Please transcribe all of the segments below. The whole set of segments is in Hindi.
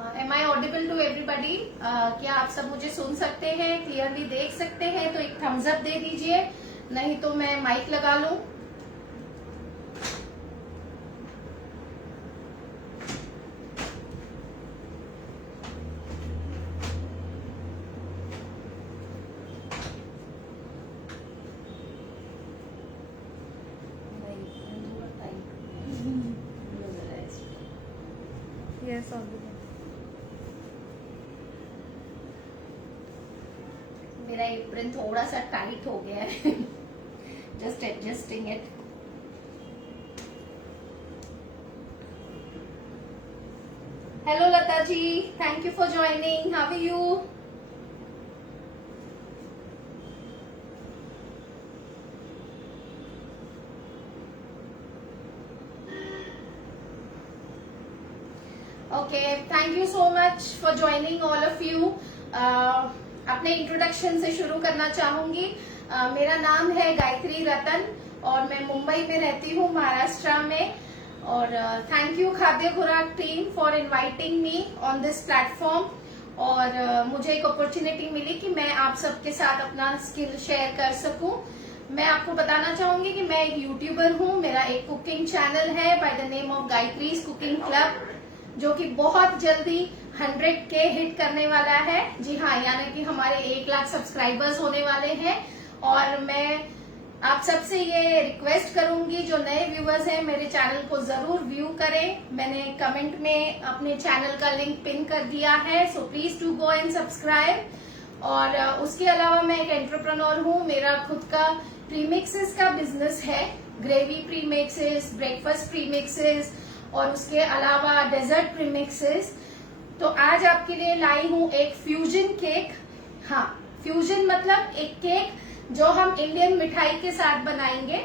M I audible to everybody? क्या आप सब मुझे सुन सकते हैं, क्लियरली देख सकते हैं? तो एक थम्स अप दे दीजिए, नहीं तो मैं माइक लगा लूं। Yes, audible. मेरा एप्रन थोड़ा सा टाइट हो गया है, just adjusting it. Hello Lata ji, thank you for joining. How are you? Okay, thank you so much for joining all of you. अपने इंट्रोडक्शन से शुरू करना चाहूंगी। मेरा नाम है गायत्री रतन और मैं मुंबई में रहती हूँ, महाराष्ट्र में। और थैंक यू खाद्य खुराक team for inviting me on this platform. और मुझे एक अपॉर्चुनिटी मिली कि मैं आप सबके साथ अपना स्किल शेयर कर सकूं। मैं आपको बताना चाहूंगी कि मैं एक यूट्यूबर हूँ। मेरा एक कुकिंग चैनल है by the name of Gayatri's cooking club, जो कि बहुत जल्दी 100K हिट करने वाला है। जी हाँ, यानी कि हमारे 1 लाख सब्सक्राइबर्स होने वाले हैं। और मैं आप सबसे ये रिक्वेस्ट करूंगी, जो नए व्यूअर्स हैं मेरे चैनल को जरूर व्यू करें। मैंने कमेंट में अपने चैनल का लिंक पिन कर दिया है, so please do go and subscribe. और उसके अलावा मैं एक एंटरप्रेन्योर हूँ। मेरा खुद का प्रीमिक्सेस का बिजनेस है, ग्रेवी प्रीमिक्सेस, ब्रेकफास्ट प्रीमिक्सेस और उसके अलावा डेजर्ट प्रीमिक्सेस। तो आज आपके लिए लाई हूँ एक फ्यूजन केक। हाँ, फ्यूजन मतलब एक केक जो हम इंडियन मिठाई के साथ बनाएंगे।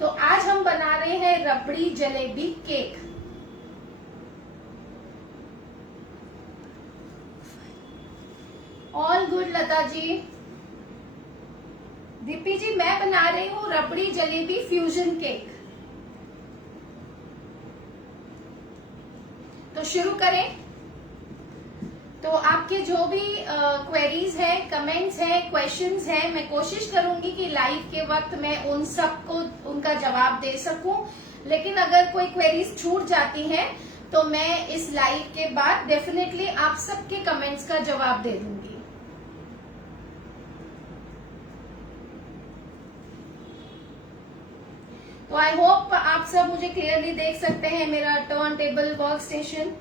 तो आज हम बना रहे हैं rabri jalebi cake. All good Lata ji. Deepi जी, मैं बना रही हूँ रबड़ी जलेबी फ्यूजन केक। तो शुरू करें। तो आपके जो भी क्वेरीज हैं, कमेंट्स हैं, क्वेश्चंस हैं, मैं कोशिश करूंगी कि लाइव के वक्त मैं उन सबको उनका जवाब दे सकूं। लेकिन अगर कोई क्वेरीज छूट जाती हैं तो मैं इस लाइव के बाद डेफिनेटली आप सबके कमेंट्स का जवाब दे दूंगी। तो आई होप आप सब मुझे क्लियरली देख सकते हैं मेरा turntable workstation.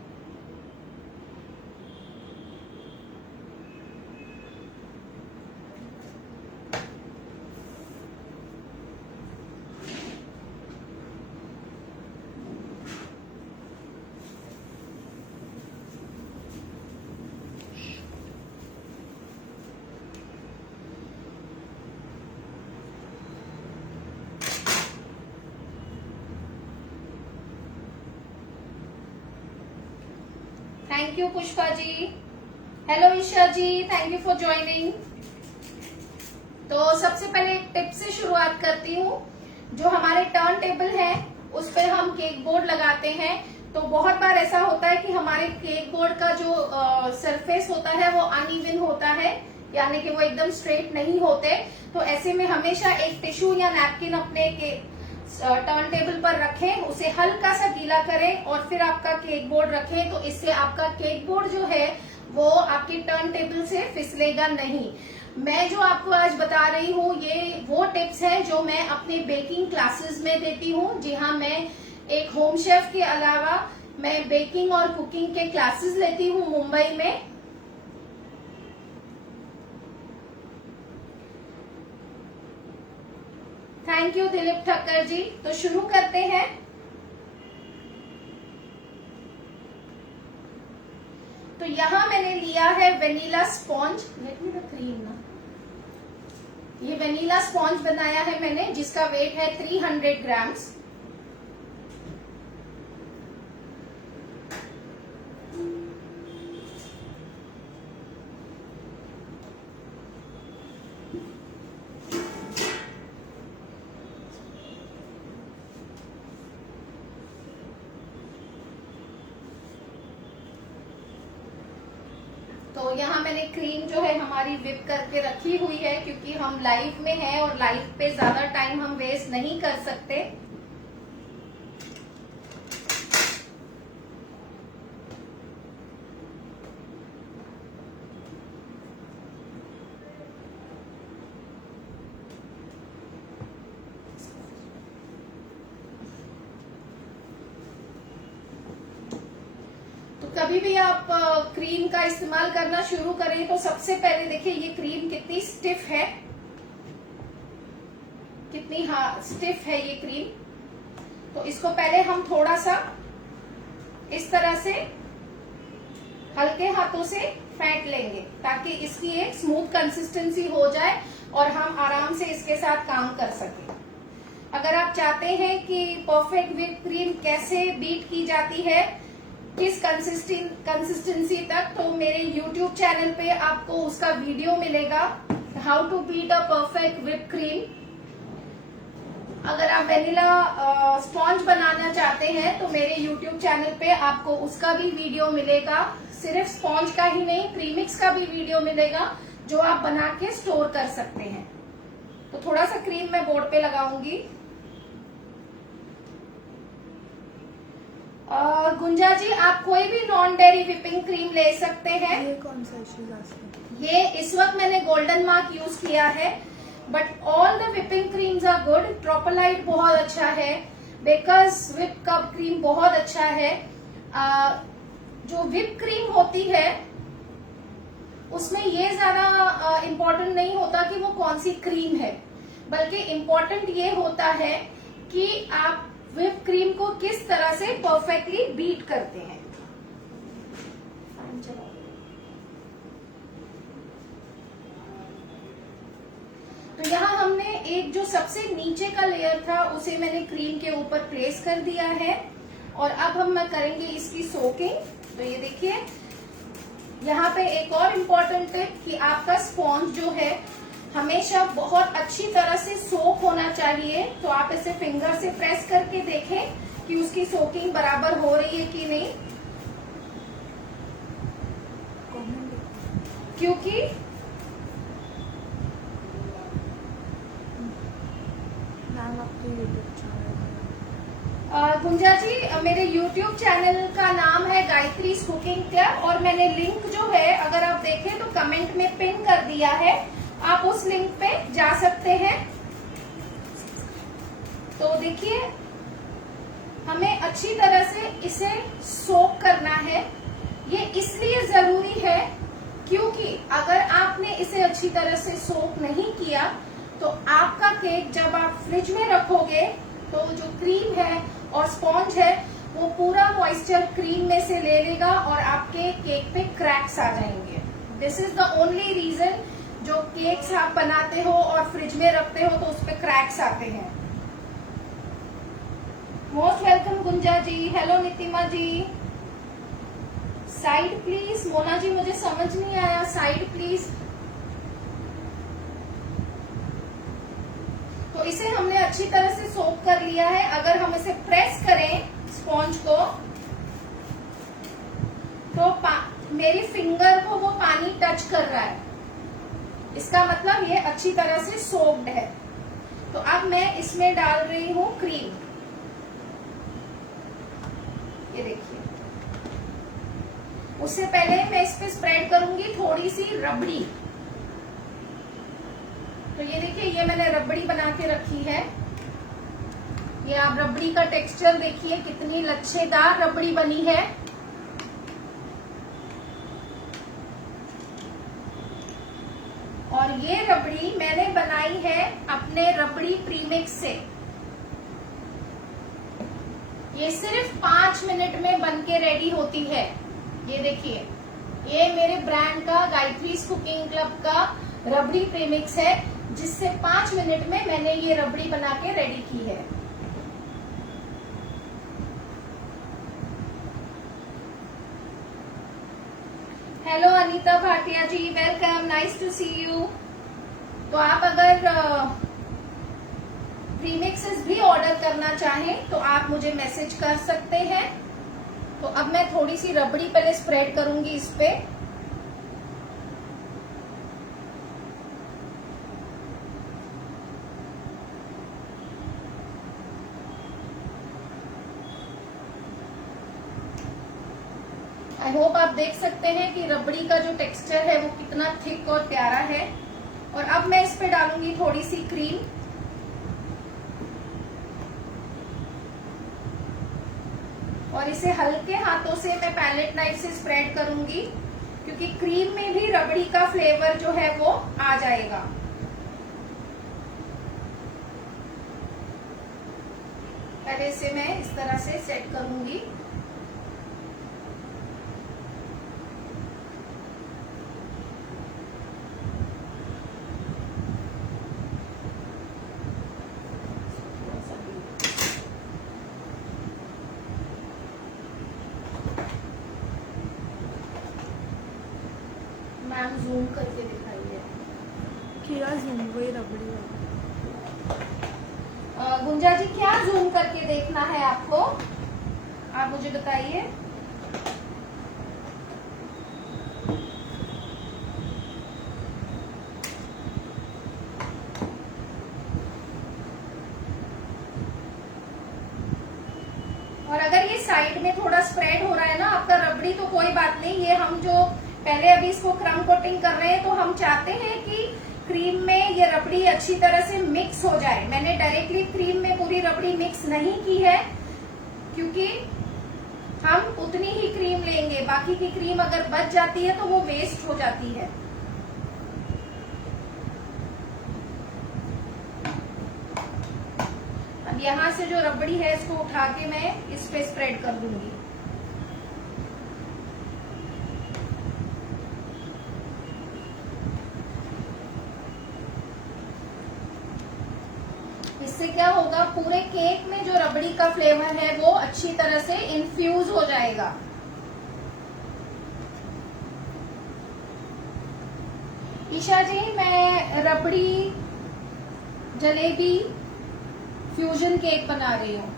Thank you Pushpa ji. Hello Isha ji, thank you for joining. तो सबसे पहले एक टिप से शुरुआत करती हूँ। जो हमारे टर्न टेबल है उस पर हम केक बोर्ड लगाते हैं। तो बहुत बार ऐसा होता है कि हमारे केक बोर्ड का जो सरफेस होता है वो अनइवन होता है, यानी कि वो एकदम स्ट्रेट नहीं होते। तो ऐसे में हमेशा एक टिश्यू या नैपकिन अपने टर्न टेबल पर रखें, उसे हल्का सा गीला करें और फिर आपका केक बोर्ड रखें। तो इससे आपका केक बोर्ड जो है वो आपके टर्न टेबल से फिसलेगा नहीं। मैं जो आपको आज बता रही हूँ ये वो टिप्स हैं जो मैं अपने बेकिंग क्लासेस में देती हूँ। जी हाँ, मैं एक होम शेफ के अलावा मैं बेकिंग और कुकिंग के क्लासेस लेती हूँ मुंबई में। थैंक यू दिलीप ठक्कर जी। तो शुरू करते हैं। तो यहां मैंने लिया है vanilla sponge. Let me the cream ना। ये वेनिला स्पॉन्ज बनाया है मैंने, जिसका वेट है 300 ग्राम्स। तो यहाँ मैंने क्रीम जो है हमारी विप करके रखी हुई है, क्योंकि हम लाइव में हैं और लाइव पे ज्यादा टाइम हम वेस्ट नहीं कर सकते। कभी भी आप क्रीम का इस्तेमाल करना शुरू करें तो सबसे पहले देखिए ये क्रीम कितनी स्टिफ है, कितनी स्टिफ है ये क्रीम। तो इसको पहले हम थोड़ा सा इस तरह से हल्के हाथों से फेंट लेंगे ताकि इसकी एक स्मूथ कंसिस्टेंसी हो जाए और हम आराम से इसके साथ काम कर सकें। अगर आप चाहते हैं कि परफेक्ट व्हिप क्रीम कैसे बीट की जाती है, किस कंसिस्टेंसी तक, तो मेरे YouTube चैनल पे आपको उसका वीडियो मिलेगा, how to beat a perfect whip cream. अगर आप वेनिला स्पॉन्ज बनाना चाहते हैं तो मेरे YouTube चैनल पे आपको उसका भी वीडियो मिलेगा। सिर्फ स्पॉन्ज का ही नहीं, प्रीमिक्स का भी वीडियो मिलेगा जो आप बना के स्टोर कर सकते हैं। तो थोड़ा सा क्रीम मैं बोर्ड पे लगाऊंगी। गुंजा जी, आप कोई भी नॉन डेयरी व्हिपिंग क्रीम ले सकते हैं। ये कौन सा इशू? ये इस वक्त मैंने गोल्डन मार्क यूज किया है, but all the whipping creams are good. Tropolite बहुत अच्छा है, बेकर्स व्हिप कप क्रीम बहुत अच्छा है। जो व्हिप क्रीम होती है उसमें ये ज्यादा इम्पोर्टेंट नहीं होता कि वो कौन सी क्रीम है, बल्कि इम्पोर्टेंट ये होता है कि आप व्हिप क्रीम को किस तरह से परफेक्टली बीट करते हैं। तो यहाँ हमने एक जो सबसे नीचे का लेयर था उसे मैंने क्रीम के ऊपर प्लेस कर दिया है और अब हम करेंगे इसकी सोकिंग। तो ये देखिए यहाँ पे एक और इम्पोर्टेंट टिप कि आपका स्पॉन्ज जो है हमेशा बहुत अच्छी तरह से सोक होना चाहिए। तो आप इसे फिंगर से प्रेस करके देखें कि उसकी सोकिंग बराबर हो रही है कि नहीं, क्योंकि गुंजा जी, मेरे YouTube चैनल का नाम है गायत्री कुकिंग क्लब और मैंने लिंक जो है अगर आप देखें तो कमेंट में पिन कर दिया है, आप उस लिंक पे जा सकते हैं। तो देखिए हमें अच्छी तरह से इसे सोक करना है। ये इसलिए जरूरी है क्योंकि अगर आपने इसे अच्छी तरह से सोक नहीं किया तो आपका केक जब आप फ्रिज में रखोगे तो जो क्रीम है और स्पॉन्ज है वो पूरा मॉइस्चर क्रीम में से ले लेगा और आपके केक पे क्रैक्स आ जाएंगे। This is the only reason जो केक्स आप बनाते हो और फ्रिज में रखते हो तो उस पे क्रैक्स आते हैं। Most welcome Gunja ji. Hello Nitima ji. Side please. Mona ji मुझे समझ नहीं आया, साइड प्लीज। तो इसे हमने अच्छी तरह से सोक कर लिया है। अगर हम इसे प्रेस करें स्पॉन्ज को तो मेरी फिंगर को वो पानी टच कर रहा है, इसका मतलब ये अच्छी तरह से सोक्ड है। तो अब मैं इसमें डाल रही हूँ क्रीम। ये देखिए, उससे पहले मैं इस पे स्प्रेड करूंगी थोड़ी सी रबड़ी। तो ये देखिए, ये मैंने रबड़ी बना के रखी है। ये आप रबड़ी का टेक्सचर देखिए कितनी लच्छेदार रबड़ी बनी है। और ये रबड़ी मैंने बनाई है अपने रबड़ी प्रीमिक्स से। ये सिर्फ 5 मिनट में बनके रेडी होती है। ये देखिए, ये मेरे ब्रांड का गायत्री कुकिंग क्लब का रबड़ी प्रीमिक्स है, जिससे 5 मिनट में मैंने ये रबड़ी बना के रेडी की है। Hello Anita Bhatia ji, welcome, nice to see you. तो आप अगर प्रीमिक्सेस भी ऑर्डर करना चाहें तो आप मुझे मैसेज कर सकते हैं। तो अब मैं थोड़ी सी रबड़ी पहले स्प्रेड करूंगी इस पे। आई होप आप देख सकते हैं कि रबड़ी का जो टेक्सचर है वो कितना थिक और प्यारा है। और अब मैं इस पे डालूंगी थोड़ी सी क्रीम। और इसे हल्के हाथों से मैं पैलेट नाइफ से स्प्रेड करूंगी, क्योंकि क्रीम में भी रबड़ी का फ्लेवर जो है वो आ जाएगा। पहले इसे मैं इस तरह से सेट करूंगी। मैम जूम करके दिखाइए। खीरा जूम वही रबड़ी वाला। गुंजा जी, क्या जूम करके देखना है आपको, आप मुझे बताइए। और अगर ये साइड में थोड़ा स्प्रेड हो रहा है ना आपका रबड़ी, तो कोई बात नहीं। ये हम जो पहले अभी इसको क्रम कोटिंग कर रहे हैं, तो हम चाहते हैं कि क्रीम में ये रबड़ी अच्छी तरह से मिक्स हो जाए। मैंने डायरेक्टली क्रीम में पूरी रबड़ी मिक्स नहीं की है, क्योंकि हम उतनी ही क्रीम लेंगे। बाकी की क्रीम अगर बच जाती है तो वो वेस्ट हो जाती है। अब यहाँ से जो रबड़ी है इसको उठा के मैं इस पे स्प्रेड कर दूंगी। इससे क्या होगा, पूरे केक में जो रबड़ी का फ्लेवर है वो अच्छी तरह से इन्फ्यूज हो जाएगा। ईशा जी, मैं रबड़ी जलेबी फ्यूजन केक बना रही हूँ।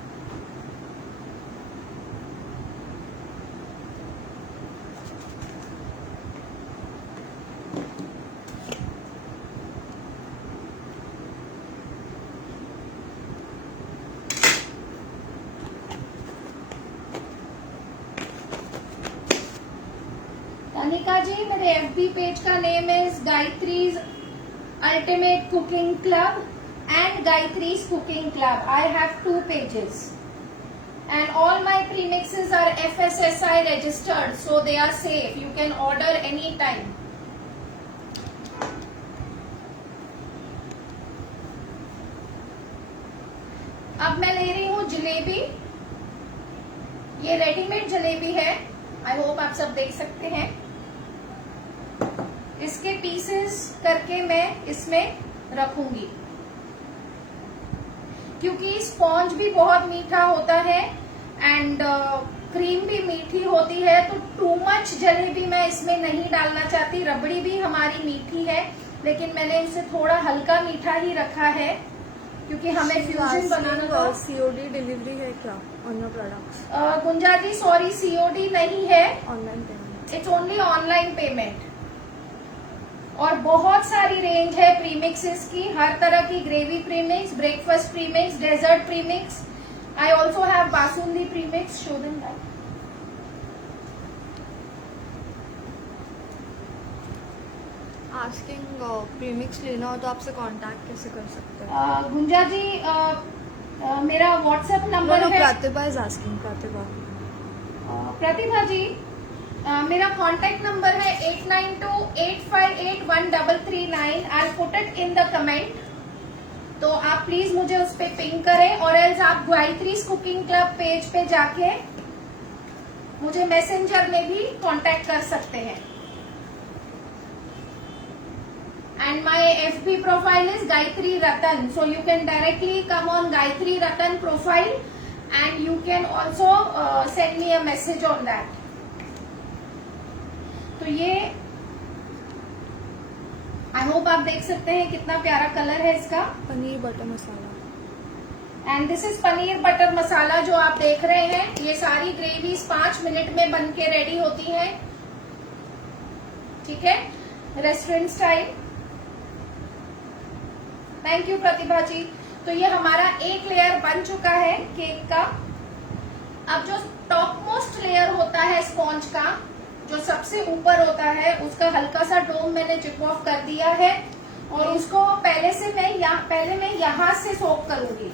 अनिका जी, मेरे FB पेज का name is Gayatri's ultimate cooking club and Gayatri's Cooking Club. I have 2 pages and all my premixes are FSSI registered, so they are safe. You can order anytime. अब मैं ले रही हूँ जलेबी। ये रेडीमेड जलेबी है। आई होप आप सब देख सकते हैं। इसके पीसेस करके मैं इसमें रखूंगी, क्योंकि स्पॉन्ज भी बहुत मीठा होता है एंड क्रीम भी मीठी होती है, तो टू मच जलेबी मैं इसमें नहीं डालना चाहती। रबड़ी भी हमारी मीठी है, लेकिन मैंने इसे थोड़ा हल्का मीठा ही रखा है, क्योंकि हमें फ्यूजन बनाना था। COD डिलीवरी है क्या on your products? Gunja ji, sorry, COD नहीं है, online payment. It's only online payment. और बहुत सारी रेंज है प्रीमिक्सेस की, हर तरह की gravy premix, breakfast premix, dessert premix. I also have basundi premix. Show them that. Asking premix लेना हो तो आपसे कांटेक्ट कैसे कर सकते हैं? गुंजा जी, मेरा व्हाट्सएप नंबर है। प्रतिभा इज आस्किंग। प्रतिभा जी, मेरा कांटेक्ट नंबर है 8928581339। I put it in the comment, तो आप प्लीज मुझे उस पर पिंग करें, और एल्स आप गायत्रीज कुकिंग क्लब पेज पे जाके मुझे मैसेंजर में भी कांटेक्ट कर सकते हैं। And my FB profile is Gayatri Ratan, so you can directly come on Gayatri Ratan profile and you can also send me a message on that. तो ये आई होप आप देख सकते हैं कितना प्यारा कलर है इसका। Paneer butter masala. And this is paneer butter masala जो आप देख रहे हैं। ये सारी ग्रेवीज 5 मिनट में बन के रेडी होती है, ठीक है, restaurant style. Thank you Pratibha जी। तो ये हमारा एक लेयर बन चुका है केक का। अब जो टॉप मोस्ट लेयर होता होता है स्पॉन्ज का, जो सबसे ऊपर होता है उसका हल्का सा डोम मैंने चिप ऑफ कर दिया है और उसको पहले मैं यहाँ से सोक करूंगी.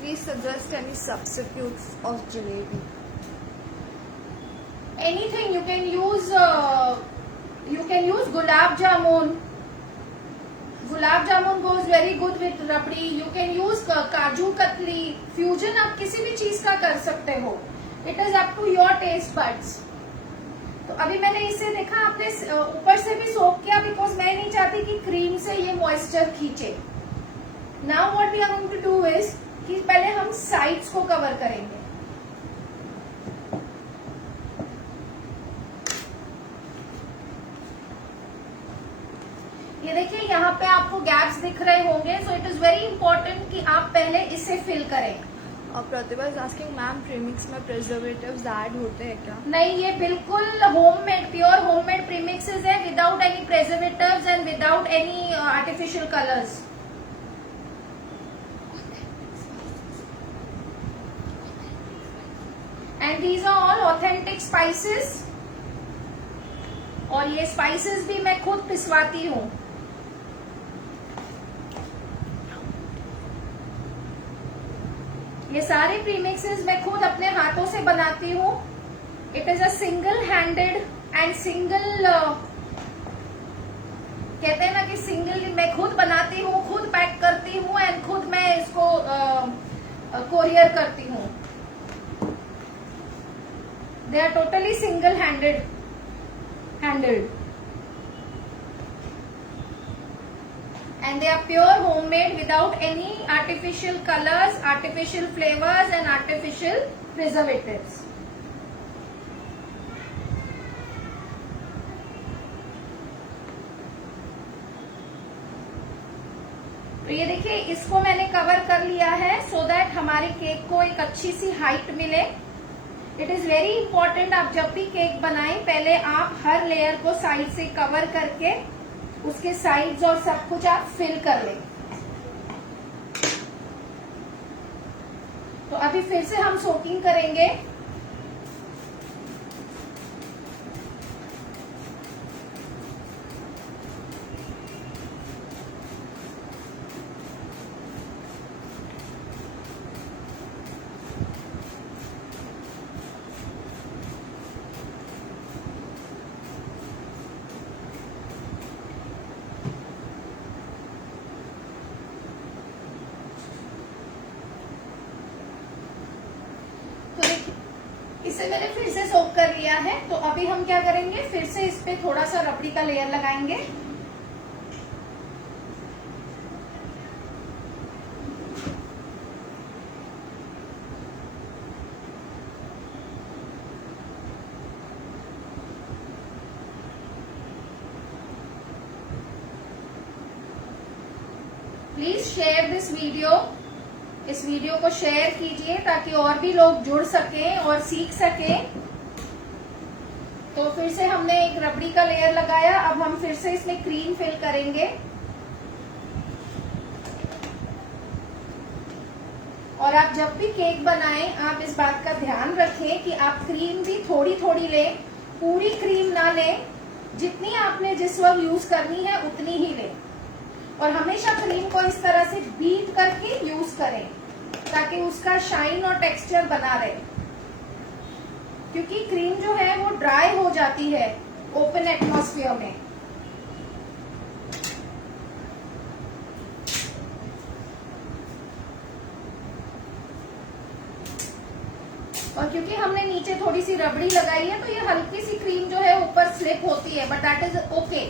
Please suggest any substitutes of jalebi. Anything you can use gulab jamun. Gulab jamun goes very good with rabdi. You can use kaju katli. Fusion आप किसी भी चीज का कर सकते हो. It is up to your taste buds. तो अभी मैंने इसे देखा आपने ऊपर से भी सोक किया बिकॉज मैं नहीं चाहती कि क्रीम से ये मॉइस्चर खींचे. Now what we are going to do is कि पहले हम साइड्स को कवर करेंगे. ये देखिए यहाँ पे आपको गैप्स दिख रहे होंगे. So it is very important कि आप पहले इसे फिल करें. और Pratibha is asking ma'am premix में प्रिजर्वेटिव्स ऐड होते हैं क्या? नहीं, ये बिल्कुल होममेड प्योर होममेड प्रीमिक्सेस है without any preservatives and without any artificial colours. And these are all authentic spices. और ये स्पाइसेस भी मैं खुद पिसवाती हूँ. ये सारे प्रीमिक्सेस मैं खुद अपने हाथों से बनाती हूँ. It is a single handed and single कहते हैं ना कि सिंगल मैं खुद बनाती हूँ, खुद पैक करती हूँ एंड खुद मैं इसको कोरियर करती हूँ. They are totally single handed. And they are pure homemade without any artificial colors, artificial flavors and artificial preservatives. तो ये देखिए इसको मैंने कवर कर लिया है सो दैट हमारे केक को एक अच्छी सी हाइट मिले. इट इज वेरी इंपॉर्टेंट आप जब भी केक बनाएं पहले आप हर लेयर को साइड से कवर करके उसके साइड्स और सब कुछ आप फिल कर लें. तो अभी फिर से हम सोकिंग करेंगे. इसे मैंने फिर से सोक कर लिया है. तो अभी हम क्या करेंगे, फिर से इस पे थोड़ा सा रबड़ी का लेयर लगाएंगे. Please share this video. इस वीडियो को शेयर कीजिए ताकि और भी लोग जुड़ सकें और सीख सकें. तो फिर से हमने एक रबड़ी का लेयर लगाया. अब हम फिर से इसमें क्रीम फिल करेंगे. और आप जब भी केक बनाएं आप इस बात का ध्यान रखें कि आप क्रीम भी थोड़ी थोड़ी लें, पूरी क्रीम ना लें. जितनी आपने जिस वक्त यूज करनी है उतनी ही लें. और हमेशा क्रीम को इस तरह से बीट करके यूज करें ताकि उसका शाइन और टेक्सचर बना रहे. क्योंकि क्रीम जो है वो ड्राई हो जाती है ओपन एटमॉस्फेयर में. और क्योंकि हमने नीचे थोड़ी सी रबड़ी लगाई है तो ये हल्की सी क्रीम जो है ऊपर स्लिप होती है, but that is okay.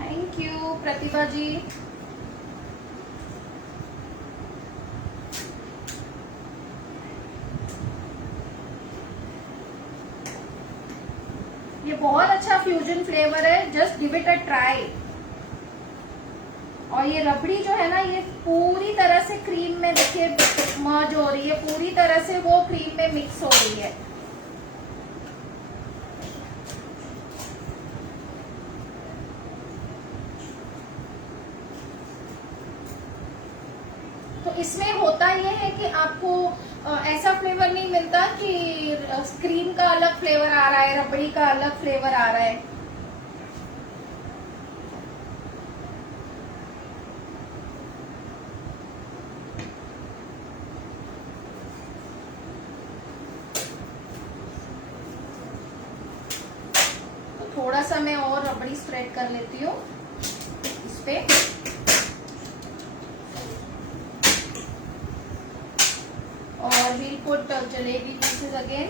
Thank you Pratibha ji. ये बहुत अच्छा फ्यूजन फ्लेवर है. Just give it a try. और ये रबड़ी जो है ना, ये पूरी तरह से क्रीम में देखिए मर्ज हो रही है, पूरी तरह से वो क्रीम में मिक्स हो रही है। तो इसमें होता ये है कि आपको ऐसा फ्लेवर नहीं मिलता कि क्रीम का अलग फ्लेवर आ रहा है, रबड़ी का अलग फ्लेवर आ रहा है। तो थोड़ा सा मैं और रबड़ी स्प्रेड कर लेती हूँ इस पे। और we'll put jalebi pieces again.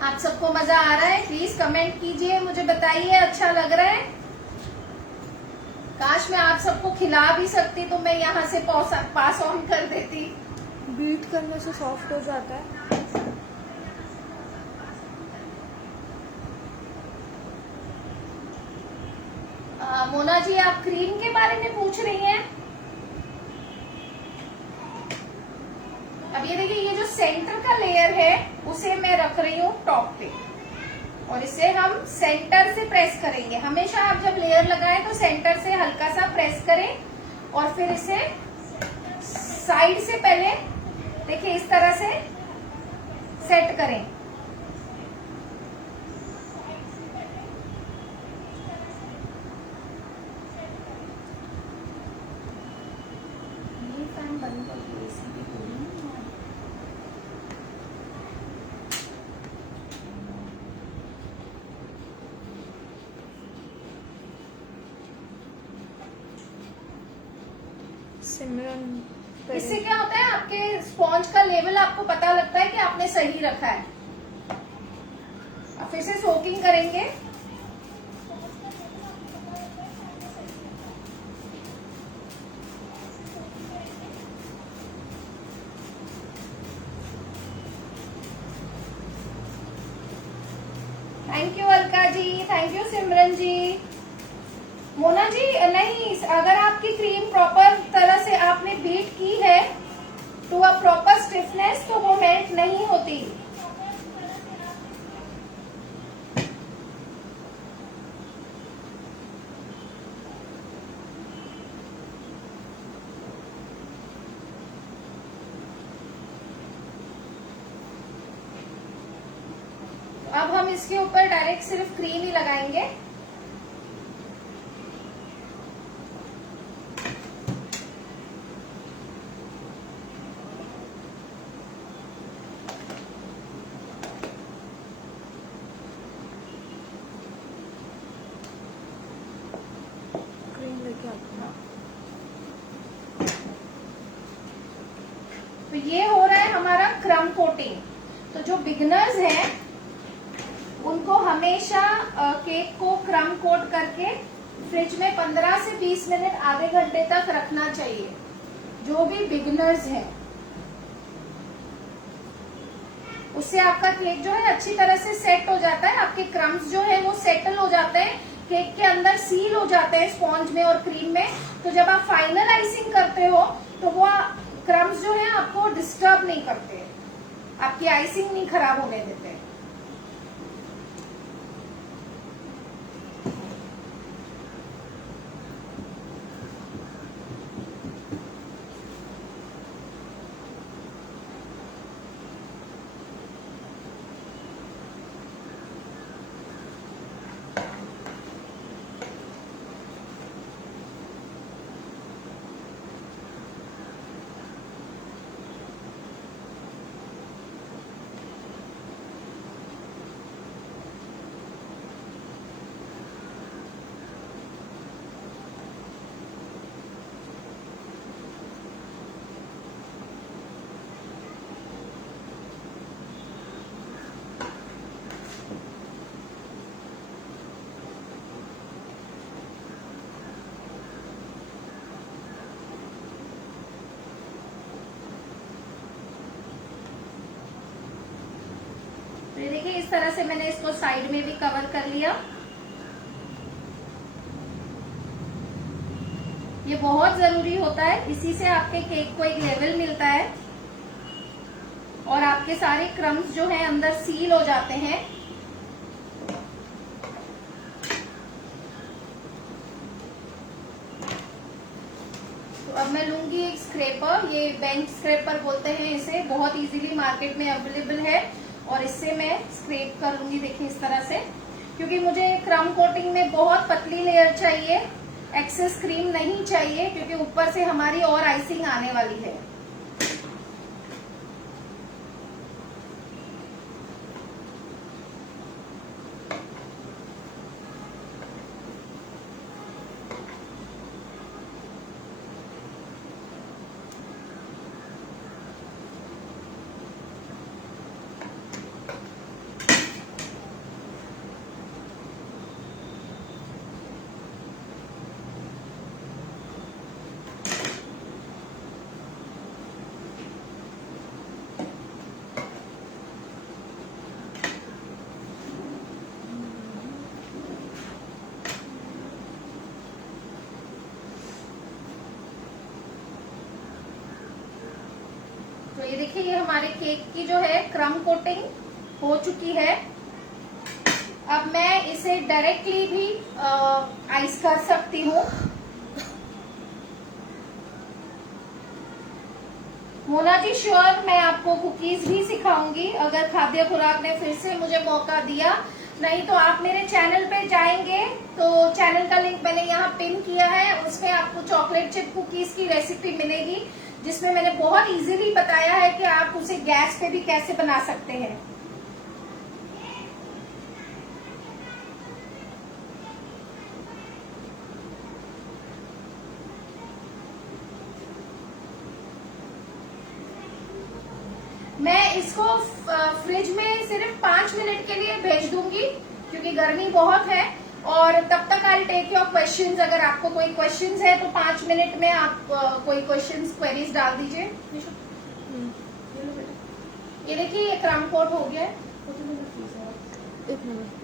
आप सबको मजा आ रहा है? प्लीज कमेंट कीजिए, मुझे बताइए अच्छा लग रहा है। काश मैं आप सबको खिला भी सकती तो मैं यहाँ से पास ऑन कर देती। बीट करने से सॉफ्ट हो जाता है। मोना जी, आप क्रीम के बारे में पूछ रही हैं। अब ये देखिए, ये जो सेंटर का लेयर है उसे मैं रख रही हूँ टॉप पे, और इसे हम सेंटर से प्रेस करेंगे। हमेशा आप जब लेयर लगाएं तो सेंटर से हल्का सा प्रेस करें, और फिर इसे साइड से पहले देखिए इस तरह से सेट करें। सिमरन, इससे क्या होता है, आपके स्पॉन्ज का लेवल आपको पता लगता है कि आपने सही रखा है। अब फिर से सोकिंग करेंगे। Thank you Alka ji, thank you Simran ji. Mona ji नहीं, अगर आपकी क्रीम प्रॉपर तरह से आपने बीट की है टू अ प्रॉपर स्टिफनेस तो वो मेल्ट नहीं होती। अब हम इसके ऊपर डायरेक्ट सिर्फ क्रीम ही लगाएंगे। क्रीम लेके आती हूँ। तो ये हो रहा है हमारा क्रम कोटिंग। तो जो बिगनर्स हैं उनको हमेशा केक को क्रम कोट करके फ्रिज में 15 से 20 मिनट, आधे घंटे तक रखना चाहिए, जो भी बिगनर्स हैं। उससे आपका केक जो है अच्छी तरह से सेट हो जाता है, आपके क्रम्स जो है वो सेटल हो जाते हैं, केक के अंदर सील हो जाते हैं स्पॉन्ज में और क्रीम में। तो जब आप फाइनल आइसिंग करते हो तो वो क्रम्स जो है आपको डिस्टर्ब नहीं करते, आपकी आइसिंग नहीं खराब होने देते। तो ये देखिए इस तरह से मैंने इसको साइड में भी कवर कर लिया। ये बहुत जरूरी होता है, इसी से आपके केक को एक लेवल मिलता है और आपके सारे क्रम्स जो हैं अंदर सील हो जाते हैं। तो अब मैं लूंगी एक स्क्रैपर, ये बेंच स्क्रैपर बोलते हैं इसे, बहुत इजीली मार्केट में अवेलेबल है और इससे मैं स्क्रैप कर लूंगी। देखिए इस तरह से, क्योंकि मुझे क्रम कोटिंग में बहुत पतली लेयर चाहिए, एक्सेस क्रीम नहीं चाहिए, क्योंकि ऊपर से हमारी और आइसिंग आने वाली है। तो ये देखिए ये हमारे केक की जो है क्रम कोटिंग हो चुकी है। अब मैं इसे डायरेक्टली भी आइस कर सकती हूँ। मोना जी श्योर, मैं आपको कुकीज भी सिखाऊंगी अगर खाद्य खुराक ने फिर से मुझे मौका दिया। नहीं तो आप मेरे चैनल पे जाएंगे तो चैनल का लिंक मैंने यहाँ पिन किया है, उसमें आपको चॉकलेट चिप कुकीज की रेसिपी मिलेगी, जिसमें मैंने बहुत इजीली बताया है कि आप उसे गैस पे भी कैसे बना सकते हैं। मैं इसको फ्रिज में सिर्फ 5 मिनट के लिए भेज दूंगी, क्योंकि गर्मी बहुत है। और तब तक आई टेक योर क्वेश्चंस। अगर आपको कोई क्वेश्चंस है तो 5 मिनट में आप कोई क्वेश्चंस क्वेरीज डाल दीजिए। ये देखिए ये क्रम कोट हो गया है। एक minute.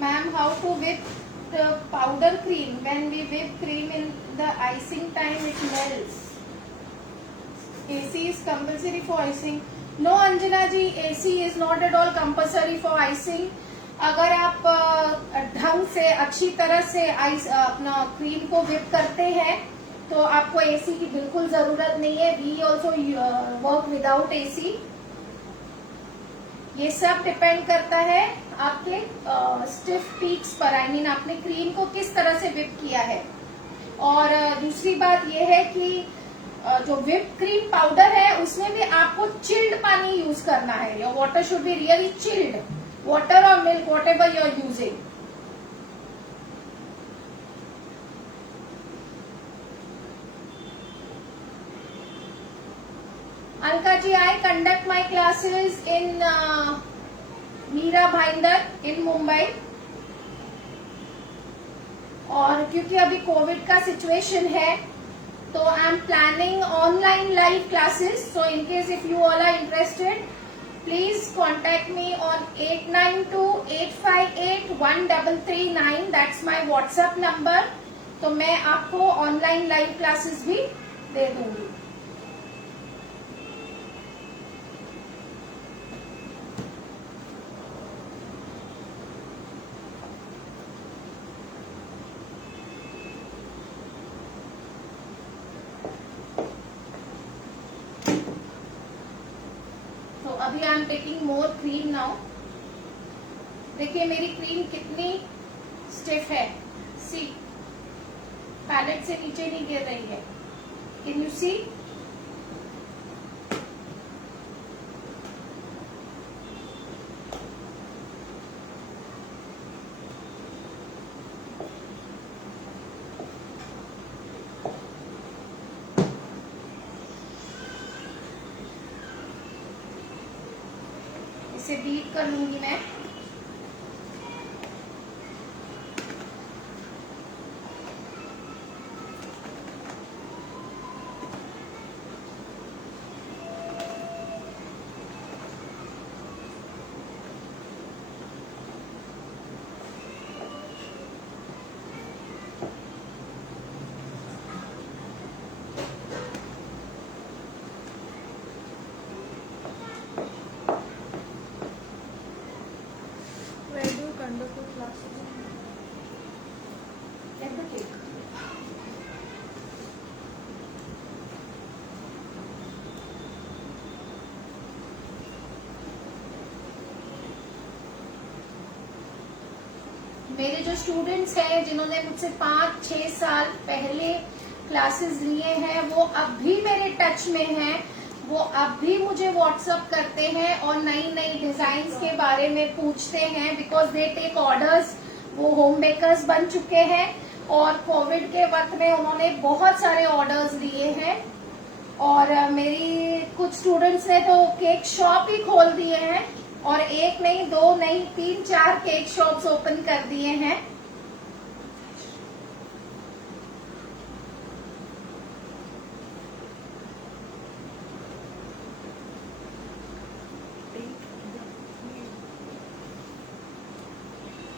Ma'am, how to whip the powder cream? When we whip cream in the icing time, it melts. AC is compulsory for icing. No, Anjana ji, AC is not at all compulsory for icing. अगर आप ढंग से अच्छी तरह से आइस अपना क्रीम को whip करते हैं तो आपको AC की बिल्कुल जरूरत नहीं है। We also work without AC. ये सब डिपेंड करता है आपके स्टिफ पीक्स पर, आई मीन आपने क्रीम को किस तरह से विप किया है। और दूसरी बात ये है कि जो विप क्रीम पाउडर है उसमें भी आपको चिल्ड पानी यूज करना है। Your water should be really chilled, water और milk whatever you are using. Alka ji, I conduct my classes in Mira Bhayandar in Mumbai. और क्योंकि अभी कोविड का सिचुएशन है तो I am planning online live classes. So in case if you all are interested, please contact me on 8928581339। That's my WhatsApp number. तो मैं आपको ऑनलाइन लाइव क्लासेस भी दे दूंगी। अभी I am taking more cream now. देखिए मेरी क्रीम कितनी स्टिफ है, सी पैलेट से नीचे नहीं गिर रही है। Can you see? इसे बीट कर लूंगी मैं। Where do you conduct your classes? Let me take. मेरे जो स्टूडेंट्स हैं जिन्होंने मुझसे 5-6 साल पहले क्लासेस लिए हैं वो अब भी मेरे टच में हैं, वो अब भी मुझे व्हाट्सअप करते हैं और नई नई डिजाइन्स के बारे में पूछते हैं, बिकॉज दे टेक ऑर्डर्स। वो होम बेकर्स बन चुके हैं और कोविड के वक्त में उन्होंने बहुत सारे ऑर्डर्स लिए हैं। और मेरी कुछ स्टूडेंट्स ने तो केक शॉप ही खोल दिए हैं, और एक नहीं, दो नहीं, 3-4 केक शॉप्स ओपन कर दिए हैं।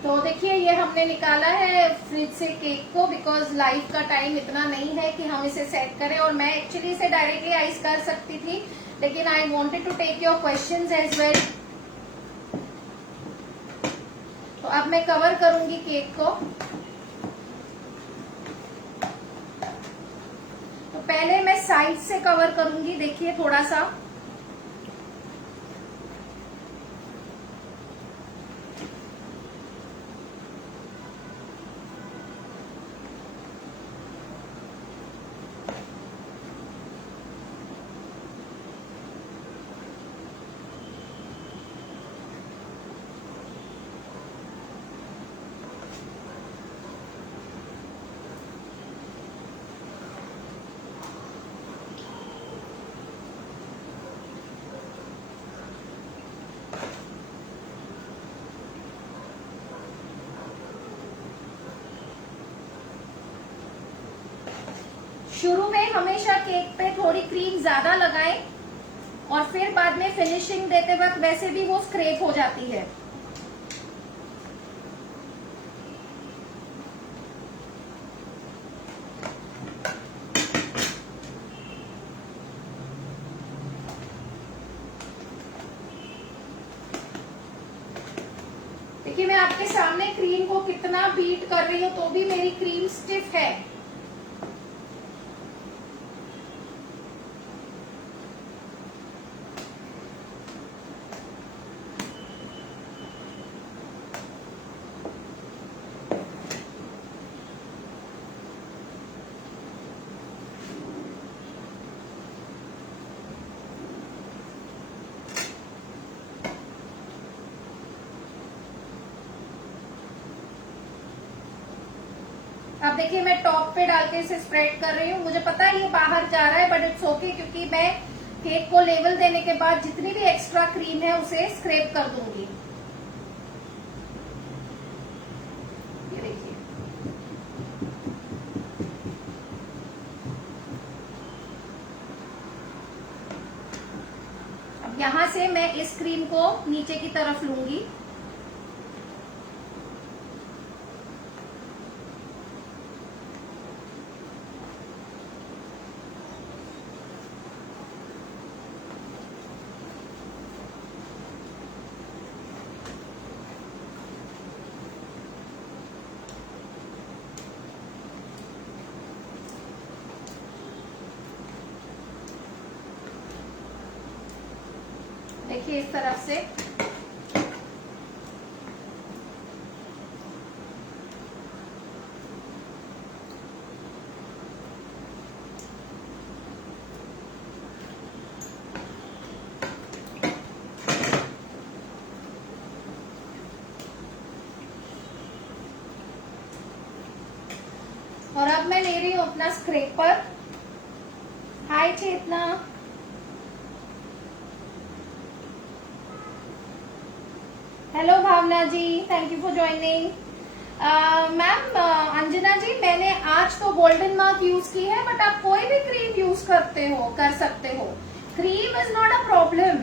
तो देखिए ये हमने निकाला है फ्रिज से केक को, बिकॉज लाइफ का टाइम इतना नहीं है कि हम इसे सेट करें, और मैं एक्चुअली इसे डायरेक्टली आइस कर सकती थी, लेकिन I wanted to take your questions as well. तो अब मैं कवर करूंगी केक को। तो पहले मैं साइड से कवर करूंगी, देखिए थोड़ा सा। शुरू में हमेशा केक पे थोड़ी क्रीम ज्यादा लगाएं, और फिर बाद में फिनिशिंग देते वक्त वैसे भी वो स्क्रैप हो जाती है। देखिए मैं आपके सामने क्रीम को कितना बीट कर रही हूँ, तो भी मेरी क्रीम स्टिफ है। अब देखिए मैं टॉप पे डाल के इसे स्प्रेड कर रही हूँ। मुझे पता है ये बाहर जा रहा है, बट इट्स ओके, क्योंकि मैं केक को लेवल देने के बाद जितनी भी एक्स्ट्रा क्रीम है उसे स्क्रैप कर दूंगी। ये देखिए, अब यहां से मैं इस क्रीम को नीचे की तरफ लूंगी। देखिए इस तरफ से। और अब मैं ले रही हूँ अपना scraper. Hi Chetna. Hello Bhavna ji, thank you for joining. Ma'am Anjana ji, मैंने आज तो गोल्डन मार्क यूज की है, बट आप कोई भी क्रीम यूज कर सकते हो। Cream is not a problem.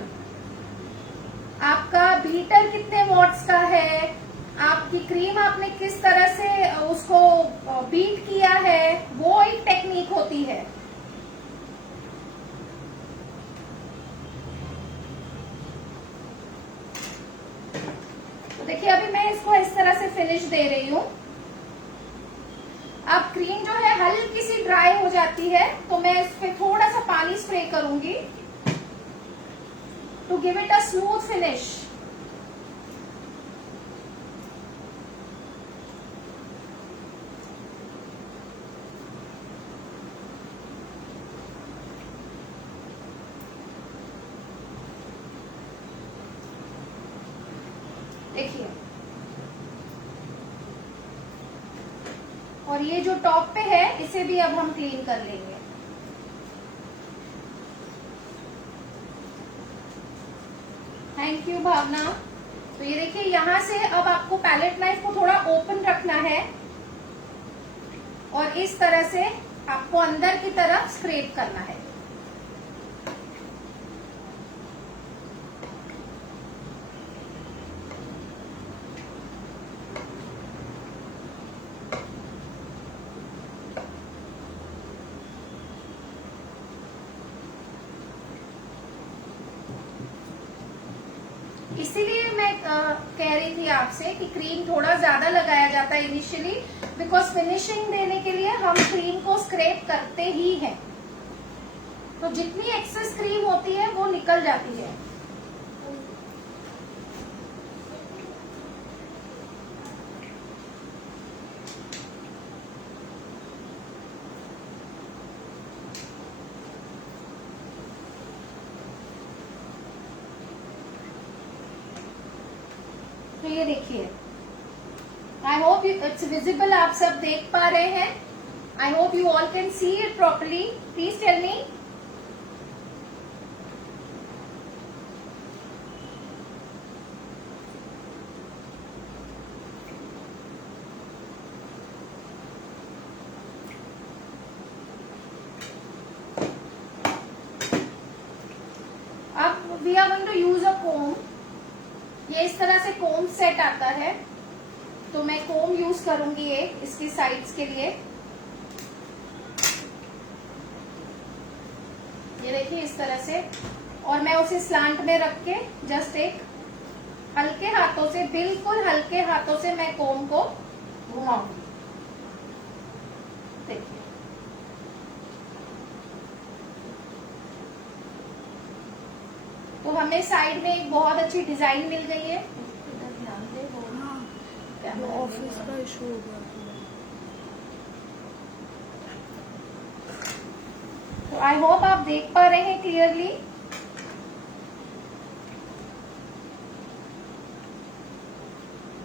आपका बीटर कितने वॉट्स का है, आपकी क्रीम आपने किस तरह से उसको बीट किया है, वो एक टेक्निक होती है। तो देखिए अभी मैं इसको इस तरह से फिनिश दे रही हूँ। अब क्रीम जो है हल्की सी ड्राई हो जाती है, तो मैं इस पे थोड़ा सा पानी स्प्रे करूंगी to give it a smooth finish. देखिए, और ये जो टॉप पे है इसे भी अब हम क्लीन कर लेंगे। थैंक यू भावना। तो ये देखिए, यहाँ से अब आपको पैलेट नाइफ को थोड़ा ओपन रखना है और इस तरह से आपको अंदर की तरफ स्क्रैप करना है। इसीलिए मैं कह रही थी आपसे कि क्रीम थोड़ा ज्यादा लगाया जाता है इनिशियली, बिकॉज फिनिशिंग देने के लिए हम क्रीम को स्क्रैप करते ही हैं। तो जितनी एक्सेस क्रीम होती है वो निकल जाती है। तो ये देखिए, आई होप इट्स विजिबल, आप सब देख पा रहे हैं। I hope you all can see it properly. Please tell me. अब we are going to use a comb. ये इस तरह से कोम सेट आता है, तो मैं कोम यूज करूंगी एक इसकी साइड्स के लिए। ये देखिए इस तरह से, और मैं उसे स्लांट में रख के जस्ट एक हल्के हाथों से, बिल्कुल हल्के हाथों से मैं कोम को घुमाऊंगी। देखिए, तो हमें साइड में एक बहुत अच्छी डिजाइन मिल गई है। ध्यान दे, वो ऑफिस का इशू हो गया पूरा। तो आई होप आप देख पा रहे हैं क्लियरली।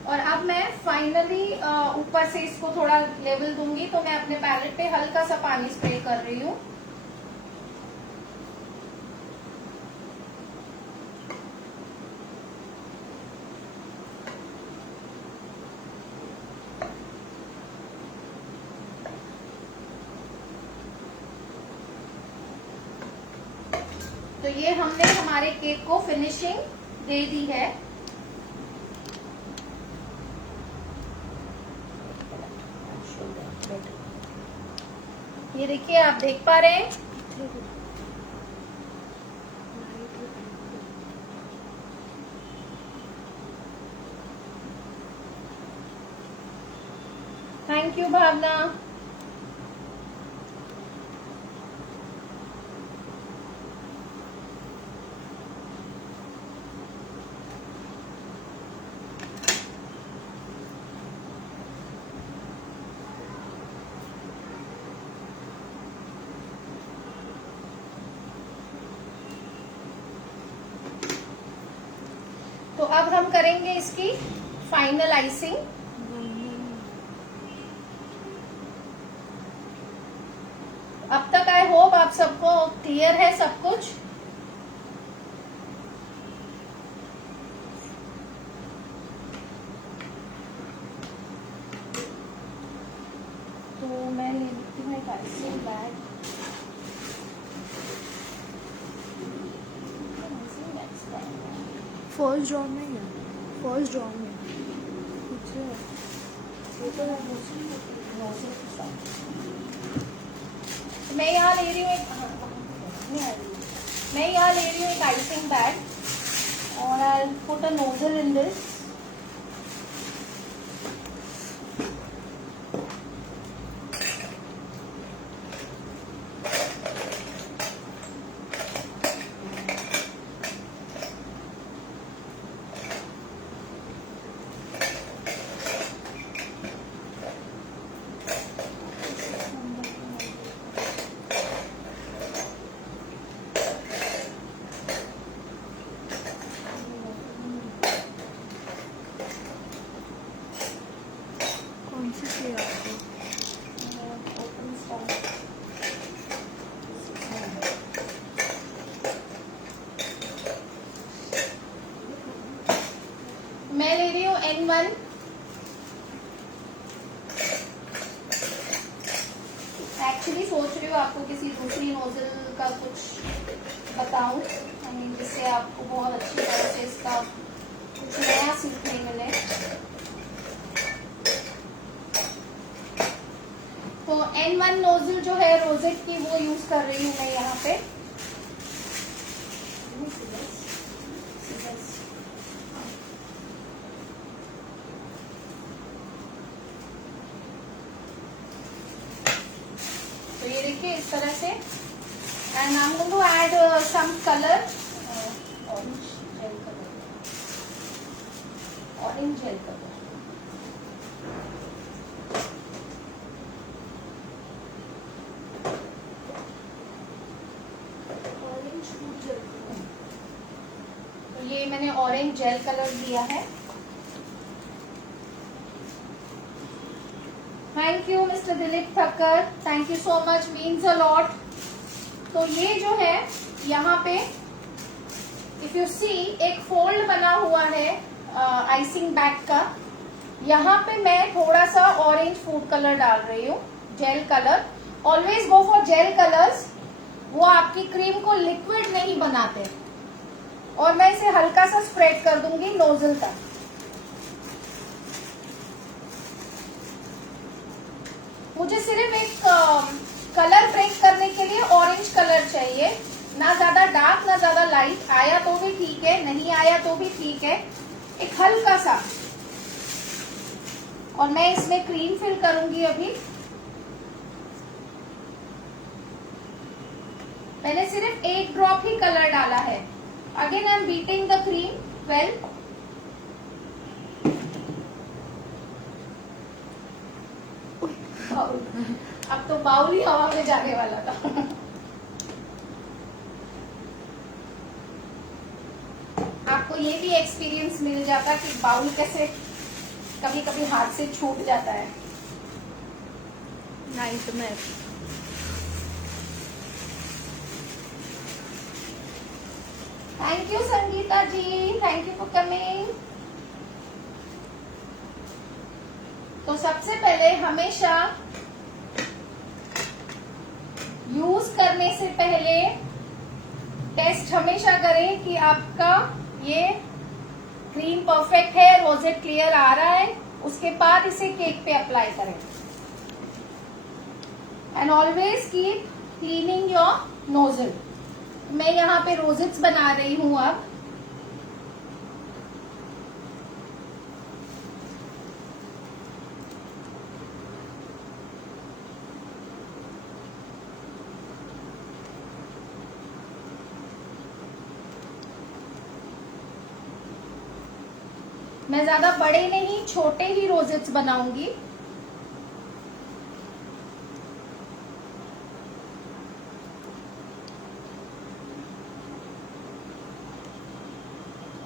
और अब मैं फाइनली ऊपर से इसको थोड़ा लेवल दूंगी, तो मैं अपने पैलेट पे हल्का सा पानी स्प्रे कर रही हूँ। तो ये हमने हमारे केक को फिनिशिंग दे दी है। ये देखिए, आप देख पा रहे हैं। थैंक यू भावना। तो अब हम करेंगे इसकी फाइनल आइसिंग। अब तक आई होप आप सबको क्लियर है सब कुछ। एक आइसिंग बैग, फर्स्ट ड्रॉ में ही है, फर्स्ट ड्रॉ में पीछे है। ये तो है नोजल के साथ। मैं यहाँ ले रही हूँ एक आइसिंग बैग और I put a nozzle in this. कौन सी चाहिए आपको? मैं ले रही हूँ N1। एक्चुअली सोच रही हूँ आपको किसी दूसरी नोजल का कुछ बताऊं, जिससे आपको बहुत अच्छी तरह से इसका कुछ नया सीखने मिले। तो N1 नोजल जो है रोजेट की, वो यूज कर रही हूँ मैं यहाँ पे। तो ये देखिए इस तरह से, and I am going to add some colour, orange gel colour. तो ये मैंने ऑरेंज जेल कलर दिया है। Thank you mister Dilip Thakkar, thank you so much, means a lot. तो ये जो है यहाँ पे इफ यू सी एक फोल्ड बना हुआ है आइसिंग बैग का। यहाँ पे मैं थोड़ा सा ऑरेंज फूड कलर डाल रही हूँ, gel colour. Always go for gel colours, वो आपकी क्रीम को लिक्विड नहीं बनाते। और मैं इसे हल्का सा स्प्रेड कर दूंगी नोजल तक। मुझे सिर्फ एक कलर ब्रेक करने के लिए ऑरेंज कलर चाहिए, ना ज्यादा डार्क ना ज्यादा लाइट। आया तो भी ठीक है, नहीं आया तो भी ठीक है, एक हल्का सा। और मैं इसमें क्रीम फिल करूंगी अभी। मैंने सिर्फ एक ड्रॉप ही कलर डाला है। Again I am beating the cream well. अब तो बाउल ही हवा में जाने वाला था। आपको ये भी एक्सपीरियंस मिल जाता कि बाउल कैसे कभी कभी हाथ से छूट जाता है। Nightmare. Thank you Sangeeta ji, thank you for coming. तो सबसे पहले हमेशा यूज करने से पहले टेस्ट हमेशा करें कि आपका ये क्रीम परफेक्ट है, रोजेट क्लियर आ रहा है। उसके बाद इसे केक पे अप्लाई करें। And always keep cleaning your nozzle. मैं यहाँ पे रोजेट्स बना रही हूँ अब। मैं ज्यादा बड़े नहीं, छोटे ही रोजेट्स बनाऊंगी।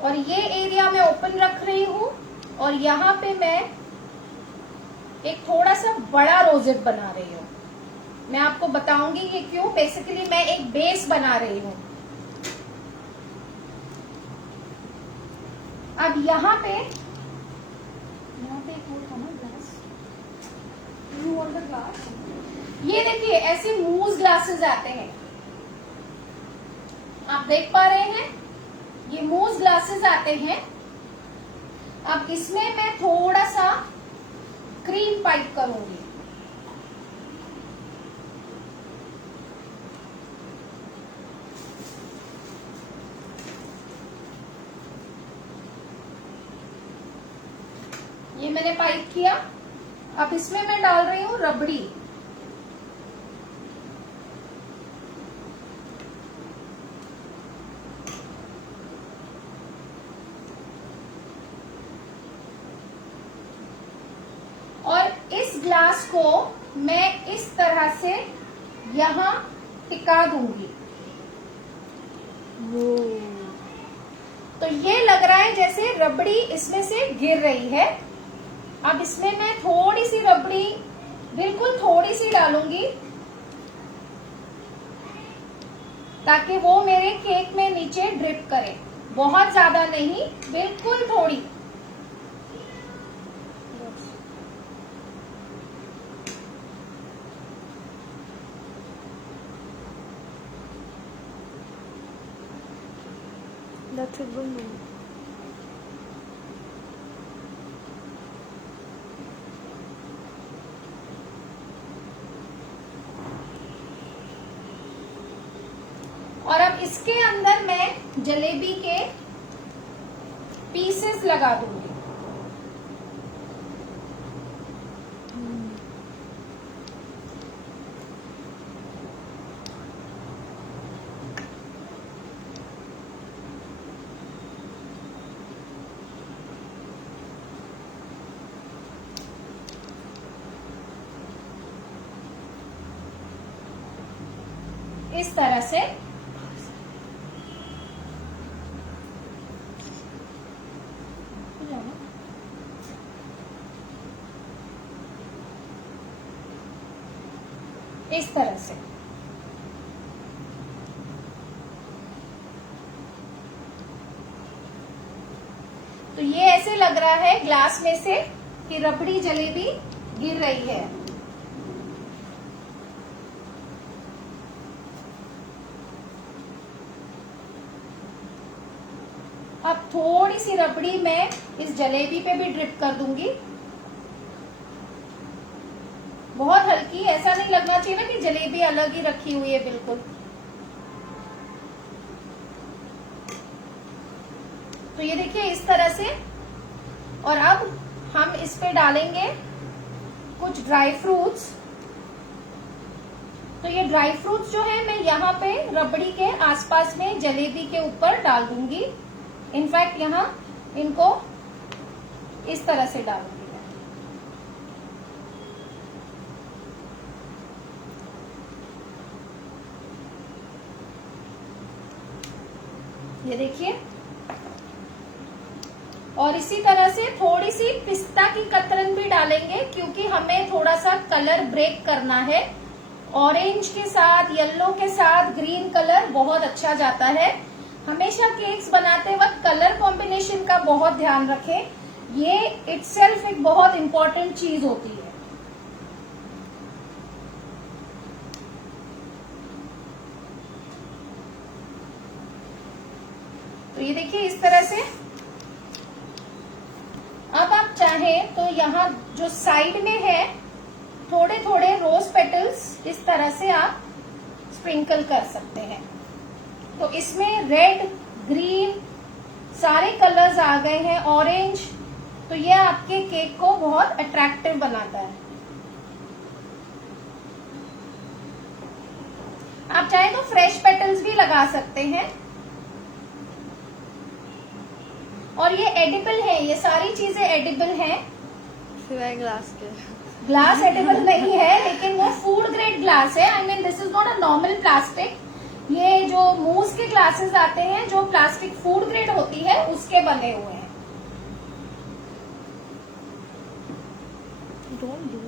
और ये एरिया मैं ओपन रख रही हूँ, और यहाँ पे मैं एक थोड़ा सा बड़ा रोजेट बना रही हूँ। मैं आपको बताऊंगी ये क्यों। बेसिकली मैं एक बेस बना रही हूँ। अब यहाँ पे एक वो था ना glass, You want the glass? ये देखिए ऐसे मूज ग्लासेस आते हैं, आप देख पा रहे हैं, ये मूज ग्लासेस आते हैं। अब इसमें मैं थोड़ा सा क्रीम पाइप करूंगी। ये मैंने पाइप किया। अब इसमें मैं डाल रही हूं रबड़ी। और इस ग्लास को मैं इस तरह से यहां टिका दूंगी। वो तो ये लग रहा है जैसे रबड़ी इसमें से गिर रही है। अब इसमें मैं थोड़ी सी रबड़ी, बिल्कुल थोड़ी सी डालूंगी, ताकि वो मेरे केक में नीचे ड्रिप करे। बहुत ज्यादा नहीं, बिल्कुल थोड़ी। that's it. Boom. और अब इसके अंदर मैं जलेबी के पीसेस लगा दूंगी। इस तरह से इस तरह से तो ये ऐसे लग रहा है ग्लास में से कि रबड़ी जलेबी गिर रही है। अब थोड़ी सी रबड़ी मैं इस जलेबी पे भी ड्रिप कर दूंगी। बहुत हल्की, ऐसा नहीं लगना चाहिए ना कि जलेबी अलग ही रखी हुई है बिल्कुल। तो ये देखिए इस तरह से। और अब हम इस पे डालेंगे कुछ ड्राई फ्रूट्स। तो ये ड्राई फ्रूट्स जो है मैं यहाँ पे रबड़ी के आसपास में जलेबी के ऊपर डाल दूंगी। इनफैक्ट यहाँ इनको इस तरह से डालूंगी। ये देखिए। और इसी तरह से थोड़ी सी पिस्ता की कतरन भी डालेंगे, क्योंकि हमें थोड़ा सा कलर ब्रेक करना है। ऑरेंज के साथ, येलो के साथ ग्रीन कलर बहुत अच्छा जाता है। हमेशा केक्स बनाते वक्त कलर कॉम्बिनेशन का बहुत ध्यान रखें। ये इटसेल्फ एक बहुत इंपॉर्टेंट चीज होती है। तो ये देखिए इस तरह से। अब आप चाहें तो यहाँ जो साइड में है थोड़े थोड़े रोज पेटल्स इस तरह से आप स्प्रिंकल कर सकते हैं। तो इसमें रेड, ग्रीन सारे कलर्स आ गए हैं, ऑरेंज। तो ये आपके केक को बहुत अट्रैक्टिव बनाता है। आप चाहें तो फ्रेश पेटल्स भी लगा सकते हैं। और ये एडिबल है, ये सारी चीजें एडिबल हैं। सिवाय ग्लास के। ग्लास एडिबल नहीं है, लेकिन वो फूड ग्रेड ग्लास है। I mean this is not a normal plastic. ये जो मूस के ग्लासेस आते हैं, जो प्लास्टिक फूड ग्रेड होती है, उसके बने हुए हैं। Don't do.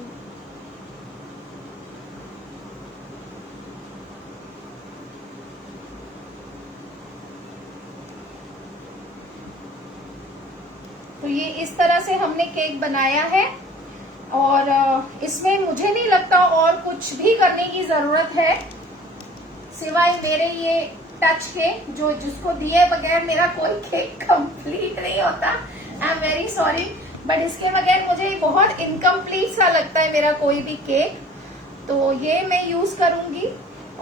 तो ये इस तरह से हमने केक बनाया है। और इसमें मुझे नहीं लगता और कुछ भी करने की जरूरत है सिवाय मेरे ये टच के, जो जिसको दिए बगैर मेरा कोई केक कंप्लीट नहीं होता। I am very sorry, but इसके बगैर मुझे बहुत इनकम्प्लीट सा लगता है मेरा कोई भी केक। तो ये मैं यूज करूंगी।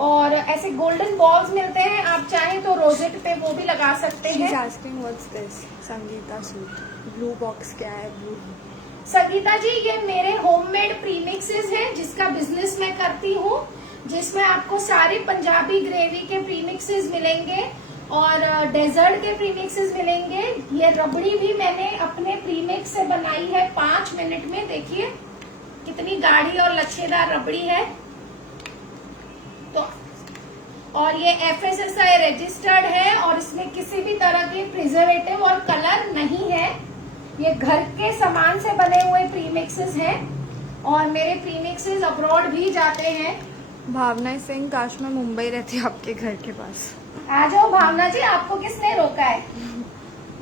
और ऐसे गोल्डन बॉल्स मिलते हैं, आप चाहें तो रोजेट पे वो भी लगा सकते She's हैं। asking what's this? Sangeeta suit blue box क्या है? ब्लू संगीता जी, ये मेरे होममेड प्रीमिक्सेस हैं जिसका बिजनेस मैं करती हूँ, जिसमें आपको सारे पंजाबी ग्रेवी के प्रीमिक्सेस मिलेंगे और डेजर्ट के प्रीमिक्सेस मिलेंगे। ये रबड़ी भी मैंने अपने प्रीमिक्स से बनाई है 5 मिनट में। देखिए कितनी गाढ़ी और लच्छेदार रबड़ी है। तो और ये FSSAI रजिस्टर्ड है और इसमें किसी भी तरह के प्रिजर्वेटिव और कलर नहीं है। ये घर के सामान से बने हुए प्रीमिक्सेस हैं और मेरे प्रीमिक्सेस अब्रॉड भी जाते हैं। भावना सिंह, काश मैं मुंबई रहती आपके घर के पास। आ जाओ भावना जी, आपको किसने रोका है?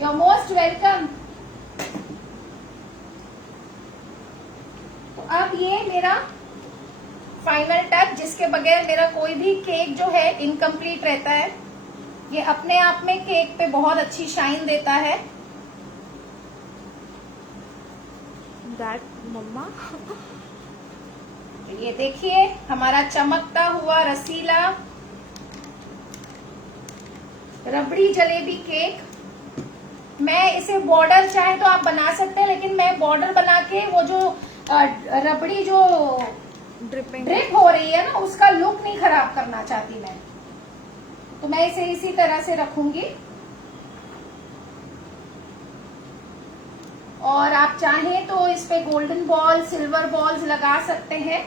You are most welcome. तो अब ये मेरा फाइनल टच, जिसके बगैर मेरा कोई भी केक जो है इनकम्प्लीट रहता है। ये अपने आप में केक पे बहुत अच्छी शाइन देता है। दैट मम्मा ये देखिए हमारा चमकता हुआ रसीला रबड़ी जलेबी केक। मैं इसे बॉर्डर चाहे तो आप बना सकते हैं, लेकिन मैं बॉर्डर बना के वो जो रबड़ी जो ड्रिपिंग ड्रिप हो रही है ना, उसका लुक नहीं खराब करना चाहती मैं। तो मैं इसे इसी तरह से रखूंगी। और आप चाहें तो इस पे गोल्डन बॉल, सिल्वर बॉल्स लगा सकते हैं।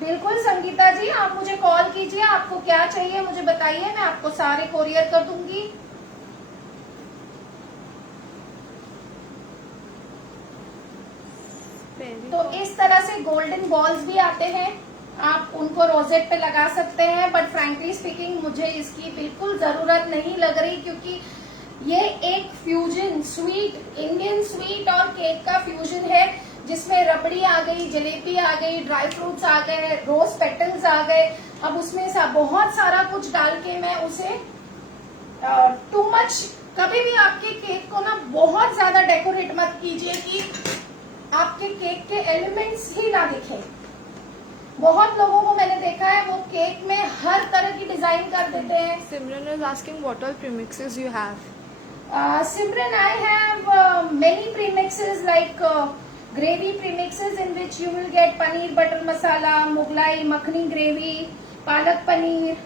बिल्कुल संगीता जी, आप मुझे कॉल कीजिए, आपको क्या चाहिए मुझे बताइए, मैं आपको सारे कोरियर कर दूंगी। तो इस तरह से गोल्डन बॉल्स भी आते हैं, आप उनको रोजेट पे लगा सकते हैं। बट फ्रैंकली स्पीकिंग मुझे इसकी बिल्कुल जरूरत नहीं लग रही, क्योंकि ये एक फ्यूजन स्वीट, इंडियन स्वीट और केक का फ्यूजन है, जिसमें रबड़ी आ गई, जलेबी आ गई, ड्राई फ्रूट्स आ गए, रोज पेटल्स आ गए। अब उसमें बहुत सारा कुछ डाल के मैं उसे टू मच, कभी भी आपके केक को ना बहुत ज्यादा डेकोरेट मत कीजिए कि आपके केक के एलिमेंट्स ही ना दिखे। बहुत लोगों को मैंने देखा है वो केक में हर तरह की डिजाइन कर देते हैं। Simran is asking what all premixes you have. Simran, I have many premixes like gravy premixes in which you will get paneer butter masala, Mughlai makhani gravy, palak paneer,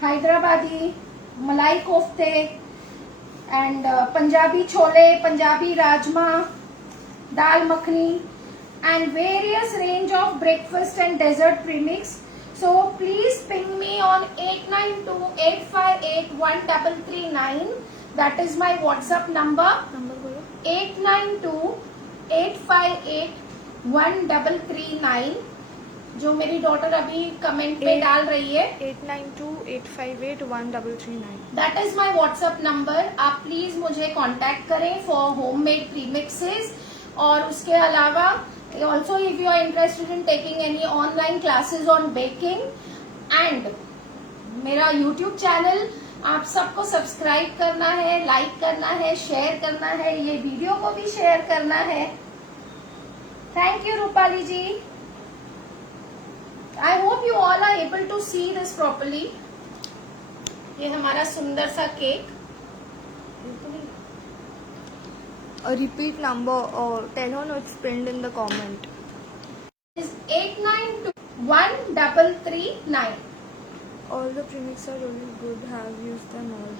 Hyderabadi, malai kofte, and Punjabi chole, Punjabi rajma, dal makhani, and various range of breakfast and dessert premix. So please ping me on 8928581339. That is my WhatsApp number. Number बोलो। 8928581339, जो मेरी डॉटर अभी कमेंट पे डाल रही है। 8928581339। That is my WhatsApp number. आप प्लीज मुझे कांटेक्ट करें फॉर होममेड प्रीमिक्सेस। और उसके अलावा also if you are interested in taking any online classes on baking, and मेरा यूट्यूब चैनल आप सबको सब्सक्राइब करना है, लाइक करना है, शेयर करना है, ये वीडियो को भी शेयर करना है। Thank you Rupali ji. I hope you all are able to see this properly. ये हमारा सुंदर सा cake. A repeat number or tell her no, it's pinned in the comment. Is 892139. All the premix are really good. Have used them all.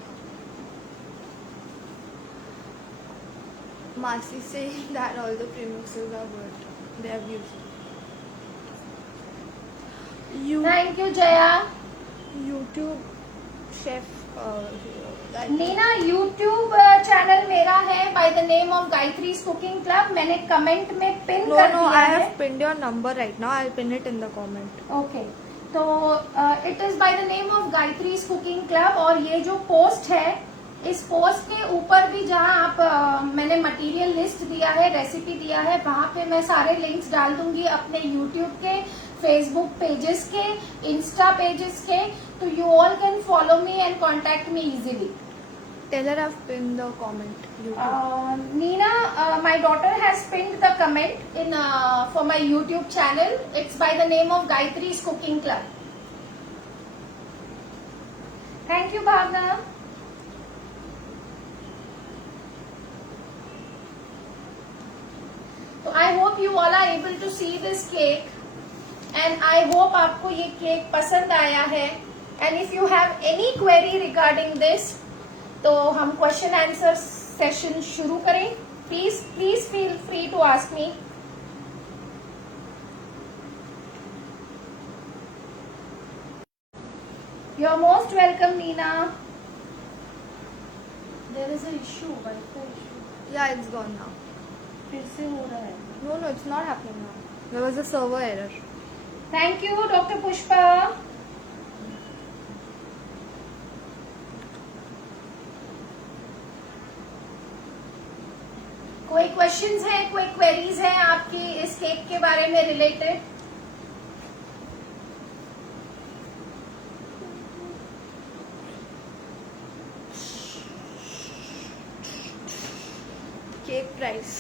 Masi saying that all the premixes are good. They have used. Thank you Jaya. YouTube chef. Neena, YouTube channel मेरा है by the name of Gayatri's cooking club. मैंने कमेंट में पिन No, कर no, दिया I है। have pinned your number right now. I'll pin it in the comment. Okay, तो it is by the name of Gayatri's cooking club. और ये जो पोस्ट है इस पोस्ट के ऊपर भी जहां आप मैंने मटेरियल लिस्ट दिया है, रेसिपी दिया है, वहां पे मैं सारे लिंक्स डाल दूंगी अपने यूट्यूब के, फेसबुक पेजेस के, इंस्टा पेजेस के, तो you all can follow me and contact me easily. Tell her I've pinned the comment. Nina, my daughter has pinned the comment in for my YouTube channel. It's by the name of Gayatri's Cooking Club. Thank you, Bhavna. So I hope you all are able to see this cake, and I hope आपको ये केक पसंद आया है. And if you have any query regarding this, तो हम क्वेश्चन आंसर सेशन शुरू करें. Please feel free to ask me. You are most welcome Neena. There is a issue, wifi issue. Yeah, it's gone now. फिर से हो रहा है. No, it's not happening now. There was a server error. Thank you doctor Pushpa. कोई क्वेश्चंस हैं, कोई क्वेरीज हैं आपकी इस केक के बारे में रिलेटेड? Cake price.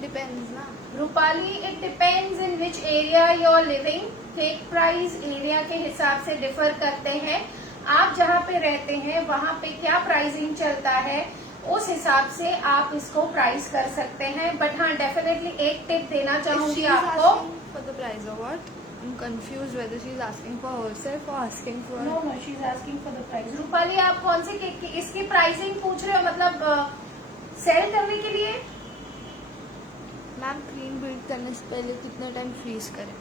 Depends ना. Rupali, it depends in which area you are living. Cake price area के हिसाब से डिफर करते हैं. आप जहाँ पे रहते हैं वहाँ पे क्या प्राइसिंग चलता है, उस हिसाब से आप इसको प्राइस कर सकते हैं. बट हाँ, डेफिनेटली एक टिप देना चाहूंगी आपको. For the price or what? I'm confused whether she's asking for herself or asking for. No she is asking for the price. Rupali, आप कौन से केक की इसकी प्राइसिंग पूछ रहे हो, मतलब सेल करने के लिए? मैम क्रीम बीट करने से पहले कितना टाइम फ्रीज करें?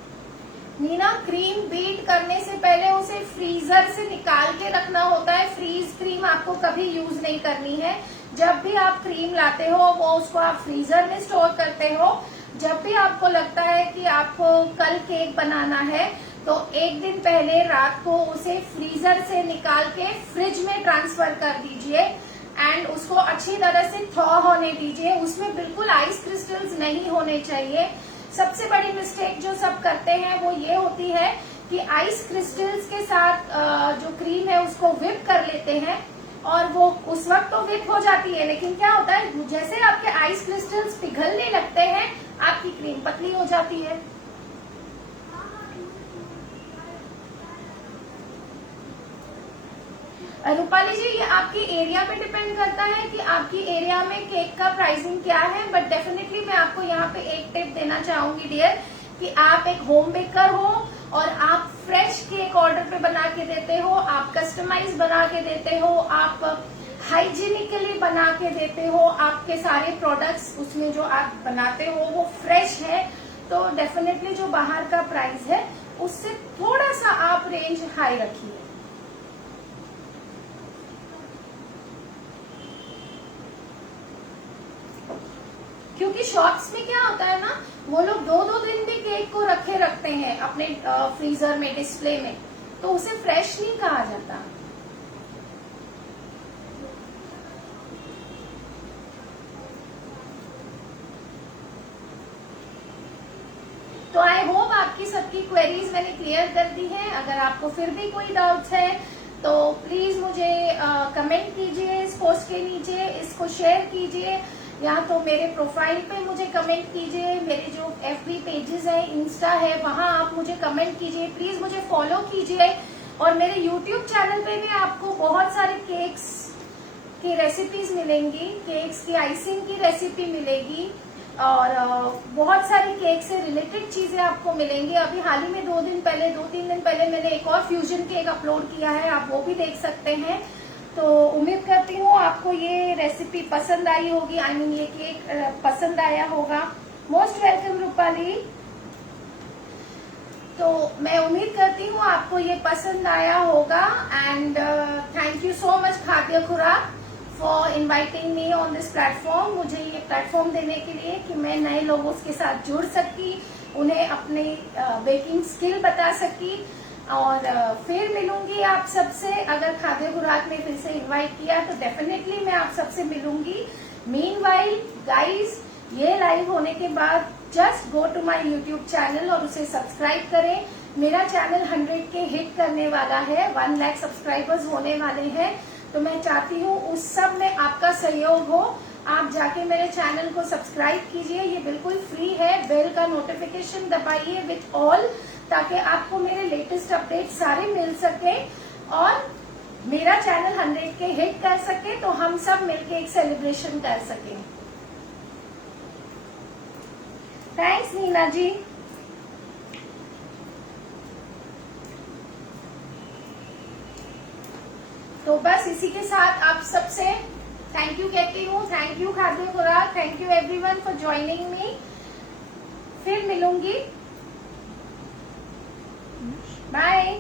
नीना, क्रीम बीट करने से पहले उसे फ्रीजर से निकाल के रखना होता है. फ्रीज क्रीम आपको कभी यूज नहीं करनी है. जब भी आप क्रीम लाते हो वो उसको आप फ्रीजर में स्टोर करते हो. जब भी आपको लगता है कि आपको कल केक बनाना है तो एक दिन पहले रात को उसे फ्रीजर से निकाल के फ्रिज में ट्रांसफर कर दीजिए एंड उसको अच्छी तरह से थॉ होने दीजिए. उसमें बिल्कुल आइस क्रिस्टल्स नहीं होने चाहिए. सबसे बड़ी मिस्टेक जो सब करते हैं वो ये होती है कि आइस क्रिस्टल्स के साथ जो क्रीम है उसको विप कर लेते हैं और वो उस वक्त तो विप हो जाती है, लेकिन क्या होता है जैसे आपके आइस क्रिस्टल्स पिघलने लगते हैं आपकी क्रीम पतली हो जाती है. रूपाली जी, ये आपकी एरिया पे डिपेंड करता है कि आपकी एरिया में केक का प्राइसिंग क्या है. बट डेफिनेटली मैं आपको यहाँ पे एक टिप देना चाहूंगी डियर, कि आप एक होम बेकर हो और आप फ्रेश केक ऑर्डर पे बना के देते हो, आप कस्टमाइज बना के देते हो, आप हाइजीनिकली बना के देते हो, आपके सारे प्रोडक्ट्स उसमें जो आप बनाते हो वो फ्रेश है, तो डेफिनेटली जो बाहर का प्राइस है उससे थोड़ा सा आप रेंज हाई रखिए. क्योंकि शॉप्स में क्या होता है ना, वो लोग 2-2 दिन भी केक को रखते हैं अपने फ्रीजर में, डिस्प्ले में, तो उसे फ्रेश नहीं कहा जाता. तो आई होप आपकी सबकी क्वेरीज मैंने क्लियर कर दी है. अगर आपको फिर भी कोई डाउट्स है तो प्लीज मुझे कमेंट कीजिए इस पोस्ट के नीचे, इसको शेयर कीजिए, या तो मेरे प्रोफाइल पे मुझे कमेंट कीजिए. मेरे जो FB पेजेस है, इंस्टा है, वहां आप मुझे कमेंट कीजिए. प्लीज मुझे फॉलो कीजिए. और मेरे यूट्यूब चैनल पे भी आपको बहुत सारे केक्स की रेसिपीज मिलेंगी, केक्स की आइसिंग की रेसिपी मिलेगी और बहुत सारी केक से रिलेटेड चीजें आपको मिलेंगी. अभी हाल ही में 2-3 दिन पहले मैंने एक और फ्यूजन केक अपलोड किया है, आप वो भी देख सकते हैं. तो उम्मीद करती हूँ आपको ये रेसिपी पसंद आई होगी, आई मीन ये केक पसंद आया होगा. Most welcome Rupali. तो मैं उम्मीद करती हूँ आपको ये पसंद आया होगा. And thank you so much खाद्य खुराक for inviting me on this platform. मुझे ये प्लेटफॉर्म देने के लिए कि मैं नए लोगों के साथ जुड़ सकी, उन्हें अपने बेकिंग स्किल बता सकी. और फिर मिलूंगी आप सबसे। अगर खाद्य खुराक ने फिर से इनवाइट किया तो डेफिनेटली मैं आप सबसे मिलूंगी। मीनवाइल गाइस, ये लाइव होने के बाद just go to my YouTube channel और उसे सब्सक्राइब करें। मेरा चैनल 100 के हिट करने वाला है, 1 लाख सब्सक्राइबर्स होने वाले हैं, तो मैं चाहती हूँ उस सब में आपका सहयोग हो। आप जाके मेरे चैनल को सब्सक्राइब कीजिए, ये बिल्कुल फ्री है। बेल का नोटिफिकेशन दबाइए विथ ऑल, ताकि आपको मेरे लेटेस्ट अपडेट सारे मिल सके और मेरा चैनल 100 के हिट कर सके, तो हम सब मिलके एक सेलिब्रेशन कर सकें। थैंक्स नीना जी। तो बस इसी के साथ आप सबसे थैंक यू कहती हूँ। थैंक यू खाद्य खुराक, thank you everyone for joining me. फिर मिलूंगी, बाय।